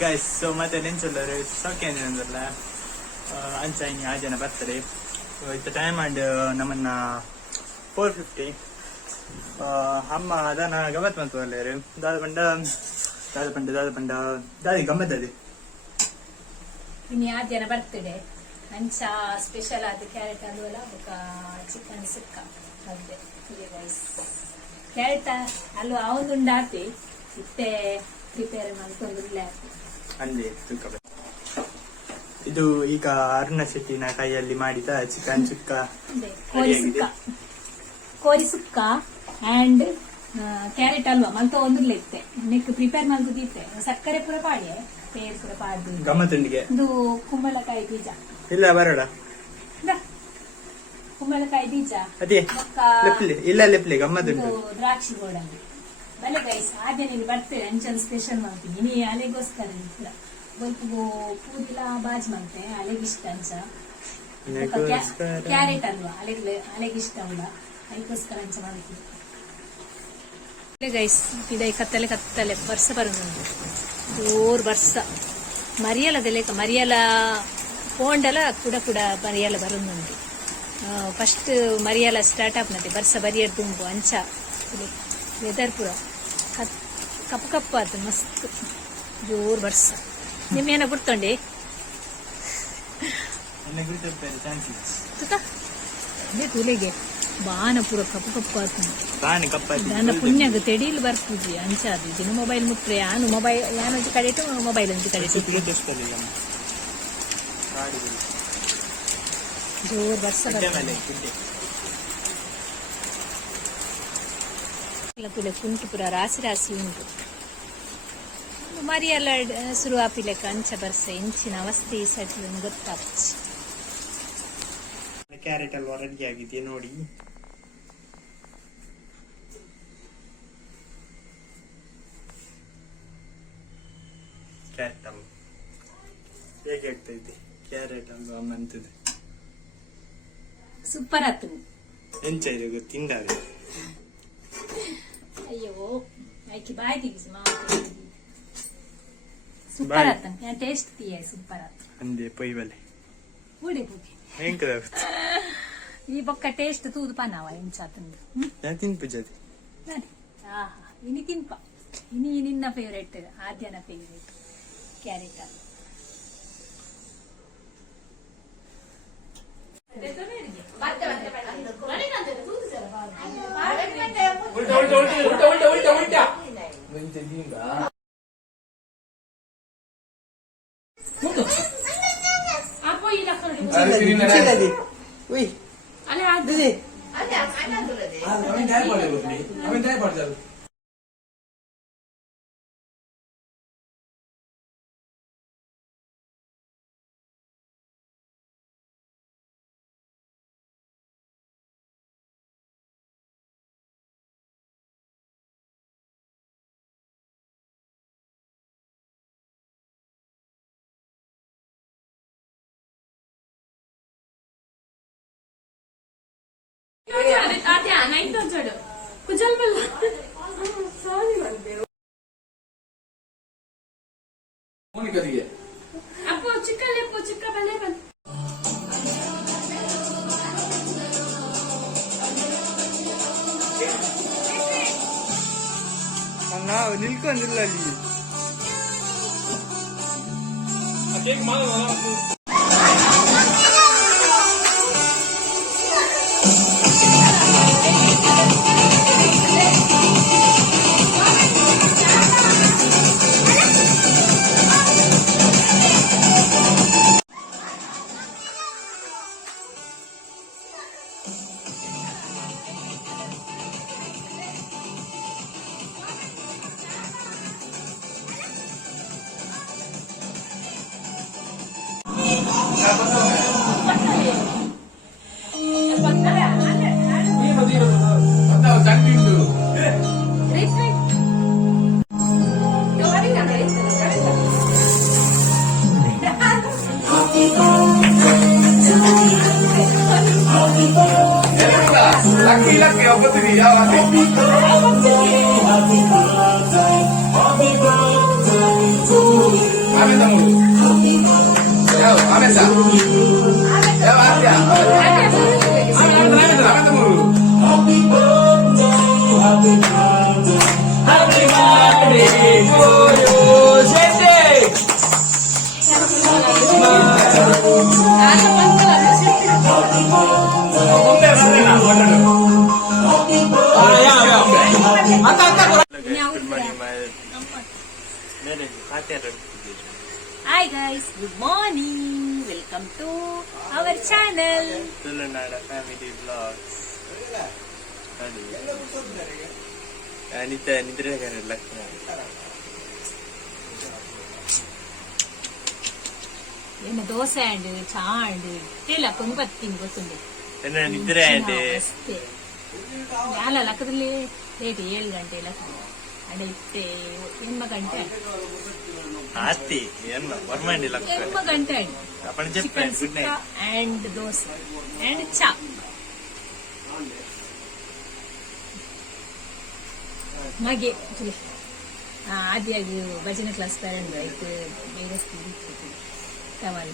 Guys so ಮತ್ತೆ ನೆಂಚಲ್ಲರು ಸೌಖ್ಯ ಅಂದ್ರಲ್ಲ ಅಂಚ ಇನ್ನು 6 ಜನ ಬರ್ತಾರೆ. ಇತ್ತು ಟೈಮ್ ಅಂಡ್ ನಮ್ಮನ್ನ 4:50 ಅಮ್ಮ ಅದನ್ನ ಗಮ್ಮತ್ ಬಂತು ಅಲ್ಲೇರು ದಾದಿ ಗಮ್ಮತ್ ಅದೇ ಇನ್ನು 6 ಜನ ಬರ್ತಡೆ ಅಂಚ ಸ್ಪೆಷಲ್ ಆದ ಕ್ಯಾರೆಟ್ ಅಲ್ವಲ್ಲ ಚಿಕನ್ ಸುಕ್ಕ ಅದೇ ಕ್ಯಾರೆಟ್ ಅಲ್ವ ಅವನುಂಡು ಹಾಕಿ ಇತ್ತೆ ಪ್ರಿಪೇರ್ ಮಾಡ್ಕೊಂಡು ಅಂದೆ ಇದು ಈಗ ಅರುಣ ಶೆಟ್ಟಿನ ಕೈಯಲ್ಲಿ ಮಾಡಿದ ಚಿಕನ್ ಸುಕ್ಕ ಕೋರಿ ಸುಕ್ಕ ಅಂಡ್ ಕ್ಯಾರೆಟ್ ಅಲ್ವಾ ಮಲ್ತ ಒಂದುರ್ಲೆ ಇತ್ತೆ ನೆಕ್ ಪ್ರಿಪೇರ್ ಮಾಡ್ತಿತ್ತೆ ಸಕ್ಕರೆ ಪೂರ ಪಾಡ್ಯೆ ಪೇರ್ ಪೂರ ಪಾಡ್ದು ಗಮ್ಮತ್ತುಂಡಿಗೆ ಇದು ಕುಂಬಳಕಾಯಿ ಬೀಜ ಇಲ್ಲ ಬರೋಡ ಕುಂಬಳಕಾಯಿ ಬೀಜ ಅದೇ ಇಲ್ಲ ಲೆಪ್ಲೆ ಗಮ್ಮತ್ತುಂಟು ದ್ರಾಕ್ಷಿ ಗೋಡಂಬಿ ಬಲೆ ಗೈಸ್ ಆದ್ಯನಲ್ಲಿ ಬರ್ತೇವೆ ಅಂಚನ್ ಸ್ಪೆಷಲ್ ಮಾಡ್ತೀನಿ ನೀ ಅಲೆಗೋಸ್ಕರ ಸ್ವಲ್ಪ ಪೂದಿಲ ಬಾಜ್ ಮಾಡ್ತೆ ಅಲೆಗಿಷ್ಟ ಅಂಚ ಕ್ಯಾರೆಟ್ ಅಲ್ವಾ ಅಲೆಗಿಷ್ಟ ಅಲ್ಲ ಅದಕ್ಕೋಸ್ಕರ ಅಂಚ ಮಾಡ್ತೀನಿ ಗೈಸ್ ಇದೈ ಕತ್ತಲೆ ಬರ್ಸ ಬರುന്നുണ്ട് ಜೋರ್ ಬರ್ಸ ಮರಿಯಲ ಪೋಂಡಲ ಕೂಡ ಮರಿಯಲ ಬರುന്നുണ്ട് ಫಸ್ಟ್ ಮರಿಯಲ ಸ್ಟಾರ್ಟ್ ಆಪ್ನತೆ ಬರ್ಸ ಬರಿಯಡ್ ತುಂಬು ಅಂಚ ವೆದರ್ ಪೂರ ಕಪ್ಪು ಆತು ಮಸ್ತ್ ಜೋರ್ ಬರ್ಸ ನಿಮ್ಮೇನ ಗುರ್ತೊಂಡಿ ತುಲೆಗೆ ಬಾನ ಪೂರ ಕಪ್ಪು ಆತು ನನ್ನ ಪುಣ್ಯಗ ತೆಡೀಲು ಬರ್ತಿದ್ವಿ ಅಂಚ ಅದು ದಿನ ಮೊಬೈಲ್ ಮುಟ್ರೆ ಯಾನು ಮೊಬೈಲ್ ಯಾನೊಂದು ಕಡೆಟು ಮೊಬೈಲ್ ಅಂತ ಕಡೆ ಜೋರ್ ಬರ್ಸ ತುಲೆ ಕುಂಟು ಪುರ ರಾಸಿ ಉಂಟು ಮರಿಯಲ್ಲ ಶುರು ಆಪಿಲೆಕ್ಕ ಅಂಚ ಬರ್ಸ ಇಂಚಿನ ಅವಸ್ಥೆ ಸಟ್ಲು ಗೊತ್ತಾಗ್ತಿ ಕ್ಯಾರೆಟ್ ಅಲ್ವಾ ರೆಡಿ ಆಗಿದೆಯಾ ನೋಡಿ ಕ್ಯಾರೆಟ್ ಅಲ್ವಾ ಹೇಗೆ ಆಗ್ತಾ ಇದೆ ಕ್ಯಾರೆಟ್ ಅಲ್ವಾ ಅಮ್ಮಂತದ್ದು ಸೂಪರ್ ಆತು ಎಂಚ ಇದು ಗೊತ್ತಿಂದಾವೆ ಅಯ್ಯೋ ಆಯ್ಕೆ ಬಾಯ್ ತೆಗಿಸಿ ಸೂಪರ್ ಆತ ಟೇಸ್ಟ್ ತೀಯ ಸೂಪರ್ ಆತ ಅಂದೆ ಪೊಯ್ಬಲೆ ಊಡೆ ಹೋಗಿ ಹೆಂಗ ಈ ಬೊಕ್ಕ ಟೇಸ್ಟ್ ತೂದು ಪಾನವ ಎಂಚಾತಂದು ನಾ ತಿನ್ಪುಜದಿ ಆಹಾ ಇನಿ ತಿನ್ಪ ಇನಿ ನಿನ್ನ ಫೇವರೇಟ್ ಆದ್ಯನ ಫೇವರೇಟ್ ಕ್ಯಾರೆಟ್ ಅಪ್ಪು ಚಿಕ್ಕ ಬಲೆ ಬಂದು ನಾವು ನಿಲ್ಕೊಂಡಿಲ್ಲ ಅಲ್ಲಿ Hi guys, good morning. Welcome to our channel. ತುಳುನಾಡ ಫ್ಯಾಮಿಲಿ ಬ್ಲಾಗ್ಸ್. ನಿದ್ರೆ ಏನು ದೋಸೆ ಅಂಡ್ ಚಾ ಅಂಡ್ ಇಲ್ಲ ಕೊಂಬತ್ತೀನಿ ಗೊತ್ತುಂಡೆ ನಿದ್ರೆ ಅಷ್ಟೇ ಯಾಲ ಲಕ್ಕದಲ್ಲಿ ಲೇಟ್ 7 ಗಂಟೆ ಲಕ್ಕ ಅಡೆ ಇತ್ತೆ 8 ಗಂಟೆ ಆತಿ ಏನು ಬರ್ಮಂಡಿ ಲಕ್ಕ 8 ಗಂಟೆ आपण చెప్పాను good night and dosa and చా मागे आधी भजन क्लास ಪೇರೆಂಟ್ ಆಯ್ತು ಬೇಗ ಕವಲ್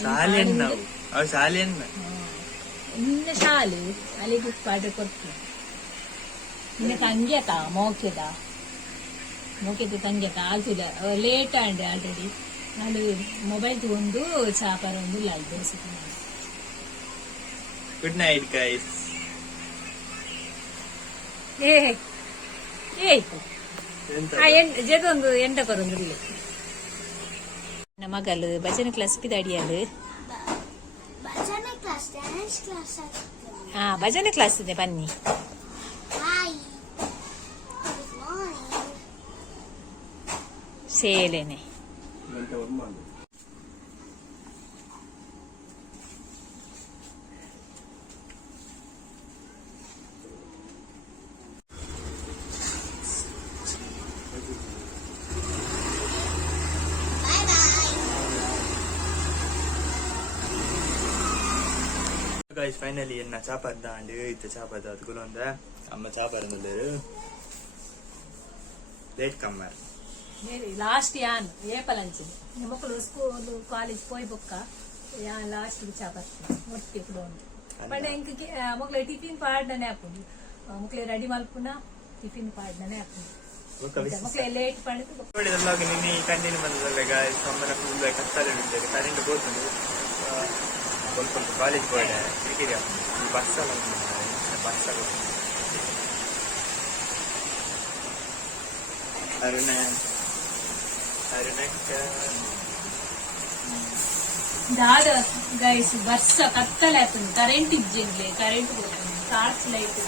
ಶಾಲೆನ್ ನಾವು ಅವ ಶಾಲೆನ್ ಇನ್ನ ಶಾಲೆ ಅಲ್ಲಿಗೆ ಪಾಠ ಕೊಡ್ತು ಇನ್ನ ತಂಗ್ಯಕ ಮೋಕೆದ ತಂಗ್ಯಕ ಆಗ್ತಿದ ಲೇಟ್ ಅಂಡ್ ಆಲ್ರೆಡಿ ನಾನು ಮೊಬೈಲ್ ತಗೊಂಡು ಚಾಪರ ಒಂದು ಲೈಟ್ ದೋಸಿದ್ದೀನಿ ಗುಡ್ ನೈಟ್ ಗೈಸ್ ಏ ಜಗೊಂದು ಎಂಟ ಕೊರೊಂದು ನಮ್ಮ ಮಗಲು ಭಜನೆ ಕ್ಲಾಸ್ ಅಡಿಯಲು ಭಜನೆ ಕ್ಲಾಸ್ ಇದೆ ಬನ್ನಿ ಸೇಲೇನೆ ಗೈಸ್ ಫೈನಲಿ ಎನ್ನ ಚಾಪರ್ದ ಅಂಡ್ ಇತ್ತ ಚಾಪರ್ದ ಅದ್ಕುಲು ಅಂದ ಅಮ್ಮ ಚಾಪರ್ ಅಂದರು ಲೇಟ್ ಕಮ್ಮರ್ ಲಾಸ್ಟ್ ಯಾನ್ ಏಪಲ್ ಅಂಚಿನ ಮಕ್ಕಳು ಸ್ಕೂಲ್ ಕಾಲೇಜ್ ಪೋಯ್ ಬೊಕ್ಕ ಯಾನ್ ಲಾಸ್ಟ್ ಚಾಪರ್ ಒಟ್ಟಿ ಕೂಡ ಉಂಟು ಬಟ್ ಎಂಕ್ ಮಕ್ಕಳು ಟಿಫಿನ್ ಪಾಡ್ನೇ ಹಾಕೊಂಡು ಮಕ್ಕಳು ರೆಡಿ ಮಲ್ಪುನ ಟಿಫಿನ್ ಪಾಡ್ನೇ ಹಾಕೊಂಡು ಮಕ್ಕಳು ಲೇಟ್ ಪಡೆದು ನೋಡಿದಾಗ ನಿನ್ನೆ ಕಂಟಿನ್ಯೂ ಬಂದದಲ್ಲ ಗೈಸ್ ಅಮ್ಮನ ಫುಲ್ ಕಷ್ಟದಲ್ಲಿ ಬಿಟ್ಟಿದೆ ಕರೆಂಟ್ ಹೋಗ್ತದೆ ಸ್ವಲ್ಪ ಕಾಲೇಜ್ ಬೋರ್ಡ್ ಕ್ರಿಕೆಟ್ ಬಸ್ ಬಸ್ ಅರುಣ ದಾದ ಗೈಸ್ ಬರ್ಸ ಕತ್ತಲೆ ಆಯ್ತು ಕರೆಂಟ್ ಇಜ್ಜಿಂಗ್ಲೆ ಕರೆಂಟ್ ಟಾರ್ಚ್ ಲೈಟ್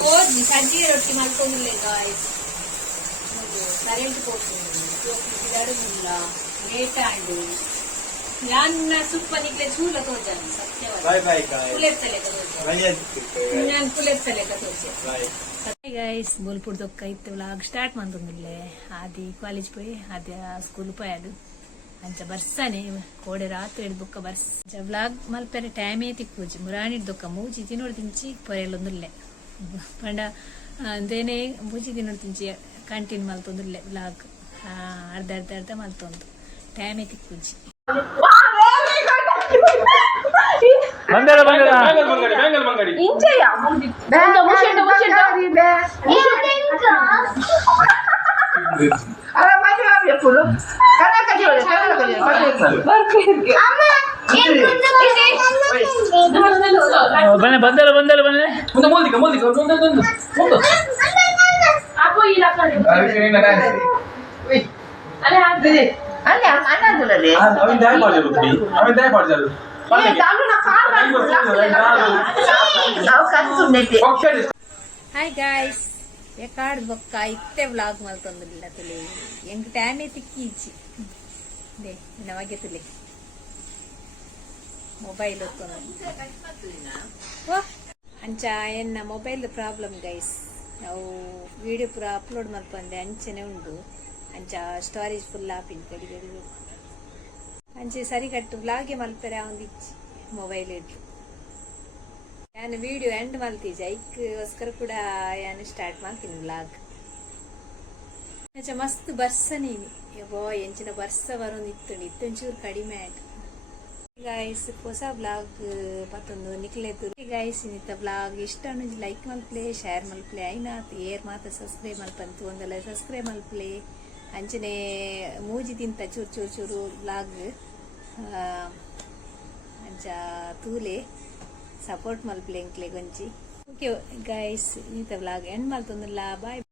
ಹೋದ್ನಿ ಸಜ್ಜಿ ರೊಟ್ಟಿ ಮಾಡ್ಕೊಂಡಿಲ್ಲ ಗಾಯ್ಸ್ ಕರೆಂಟ್ ಕೊಟ್ಟಿಲ್ಲ ಲೇಟ್ ಆಂಡು ಯಾನ್ನ ಸುಪ್ಪ ನಿಕ್ಲೆ ಚೂಲ ತೋಜಾನು ಸತ್ಯವಾಗಿ ನಾನು ಕುಲೆತ್ತಲೆ ತೋಜೆ ಗೈಸ್ ಬೋಲ್ಪುರ್ ದೊಕ್ಕ ಇತ್ತು ವ್ಲಾಗ್ ಸ್ಟಾರ್ಟ್ ಮಂತೊಂದಿಲ್ಲೆ ಆದಿ ಕಾಲೇಜ್ ಪೋಯಿ ಆದಿ ಸ್ಕೂಲ್ ಪೋಯಾಡು ಅಂಚ ಬರ್ಸನೆ ಕೋಡೆ ರಾತ್ರಿ ಹಿಡಿದು ಬೊಕ್ಕ ಬರ್ಸ ವ್ಲಾಗ್ ಮಲ್ಪೆರೆ ಟೈಮೇ ತಿಕ್ಕೂಜಿ ಮುರಾಣಿಡ್ ದೊಕ್ಕ ಮೂಜಿ ತಿನ್ನೋಡು ತಿಂಚಿ ಪೊರೆಯಲ್ಲೊಂದುಲ್ಲೆ ಪಂಡ ಅಂದೇನೆ ಮೂಜಿ ತಿನ್ನೋಡು ತಿಂಚಿ ಕಂಟಿನ್ಯೂ ಮಲ್ತೊಂದುಲ್ಲೆ ವ್ಲಾಗ್ ಅರ್ಧ ಮಲ್ತೊಂದು ಟೈಮೇ ತಿಕ್ಕೂಜಿ ಬಂದರ ಇಂಚೆಯ ಹಾಯ್ ಗಾಯ್ಸ್ ಎಕಾಡ್ ಬೊಕ್ಕ ಇತ್ತೆ ವ್ಲಾಗ್ ಮಲ್ತೊಂದಿಲ್ಲ ತುಲೆ ಎಂಗ್ ಟೈಮೇ ತಿಕ್ಕೀಚಿ ದೇ ನಮಗೆ ತುಲೆ ಮೊಬೈಲ್ ಅಂಚ ಎನ್ನ ಮೊಬೈಲ್ ಪ್ರಾಬ್ಲಮ್ ಗೈಸ್ ನಾವು ವಿಡಿಯೋ ಪೂರ ಅಪ್ಲೋಡ್ ಮಲ್ಪಂದೆ ಅಂಚೆನೆ ಉಂಡು ಅಂಚ ಸ್ಟೋರೇಜ್ ಫುಲ್ ಆಪಿನ್ ಕಡಿ ಅಂಚೆ ಸರಿ ಕಟ್ಟು ವ್ಲಾಗೆ ಮಲ್ಪೆರೆ ಒಂದಿಚ್ಚಿ ಮೊಬೈಲ್ ಇಟ್ಟು ನಾನು ವಿಡಿಯೋ ಎಂಡ್ ಮಲ್ತೀಜ ಐಕ್ಕೋಸ್ಕರ ಕೂಡ ನಾನು ಸ್ಟಾರ್ಟ್ ಮಾಡ್ತೀನಿ ವ್ಲಾಗ್ ಮಸ್ತ್ ಬರ್ಸ ನೀನು ಯವ್ವೋ ಎಂಚಿನ ಬರ್ಸ ಬರೋಂದಿತ್ತು ಇತ್ತೊಂಚೂರು ಕಡಿಮೆ ಆಯ್ತು ಗಾಯ್ಸ್ ಹೊಸ ಬ್ಲಾಗ್ ಮತ್ತೊಂದು ನಿಕ್ಲೆದು ಗಾಯ್ಸ್ ಇನ್ನಿತ್ತ ಬ್ಲಾಗ್ ಇಷ್ಟ ಲೈಕ್ ಮಲ್ಪ್ಲೆ ಶೇರ್ ಮಲ್ಪ್ಲೆ ಐನಾತ್ ಏರ್ ಮಾತ ಸಬ್ಸ್ಕ್ರೈಬ್ ಮಲ್ಪಂತು ಒಂದಲ್ಲ ಸಬ್ಸ್ಕ್ರೈಬ್ ಮಲ್ಪ್ಲೆ ಅಂಚನೆ ಮೂಜಿ ತಿಂತ ಚೂರು ಚೂರು ಬ್ಲಾಗ್ ಅಂಚ ತೂಲೆ ಸಪೋರ್ಟ್ ಮಲ್ಪ್ಲೆ ಎಂಕ್ಲೆ ಗೊಂಚಿ ಓಕೆ ಗೈಸ್ ಇಂಥ ಬ್ಲಾಗ್ ಎಂಡ್ ಮಲ್ತೊಂದಿಲ್ಲ ಬಾಯ್.